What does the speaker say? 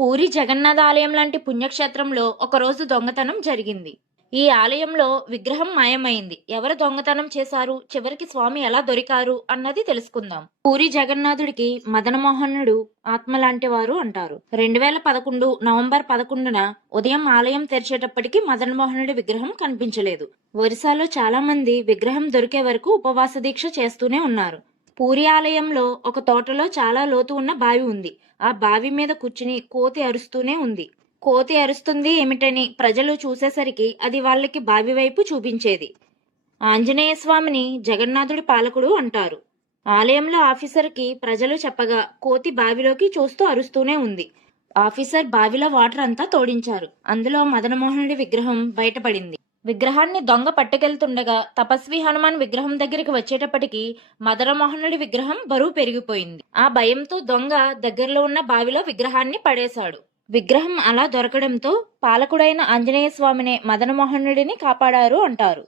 పూరి జగన్నాథ ఆలయం లాంటి పుణ్యక్షేత్రంలో ఒకరోజు దొంగతనం జరిగింది. ఈ ఆలయంలో విగ్రహం మాయమైంది. ఎవరు దొంగతనం చేశారు, చివరికి స్వామి ఎలా దొరికారు అన్నది తెలుసుకుందాం. పూరి జగన్నాథుడికి మదనమోహనుడు ఆత్మ లాంటి వారు అంటారు. 2011 నవంబర్ 11న ఉదయం ఆలయం తెరిచేటప్పటికి మదనమోహనుడి విగ్రహం కనిపించలేదు. ఒరిస్సాలో చాలా మంది విగ్రహం దొరికే వరకు ఉపవాస దీక్ష చేస్తూనే ఉన్నారు. పూరి ఆలయంలో ఒక తోటలో చాలా లోతు ఉన్న బావి ఉంది. ఆ బావి మీద కూర్చుని కోతి అరుస్తూనే ఉంది. కోతి అరుస్తుంది ఏమిటని ప్రజలు చూసేసరికి అది వాళ్ళకి బావి వైపు చూపించేది. ఆంజనేయ స్వామిని జగన్నాథుడి పాలకుడు అంటారు. ఆలయంలో ఆఫీసర్కి ప్రజలు చెప్పగా కోతి బావిలోకి చూస్తూ అరుస్తూనే ఉంది. ఆఫీసర్ బావిలో వాటర్ అంతా తోడించారు. అందులో మదనమోహనుడి విగ్రహం బయటపడింది. విగ్రహాన్ని దొంగ పట్టుకెళ్తుండగా తపస్వి హనుమాన్ విగ్రహం దగ్గరికి వచ్చేటప్పటికి మదనమోహనుడి విగ్రహం బరువు పెరిగిపోయింది. ఆ భయంతో దొంగ దగ్గరలో ఉన్న బావిలో విగ్రహాన్ని పడేశాడు. విగ్రహం అలా దొరకడంతో పాలకుడైన ఆంజనేయ స్వామినే మదనమోహనుడిని కాపాడారు అంటారు.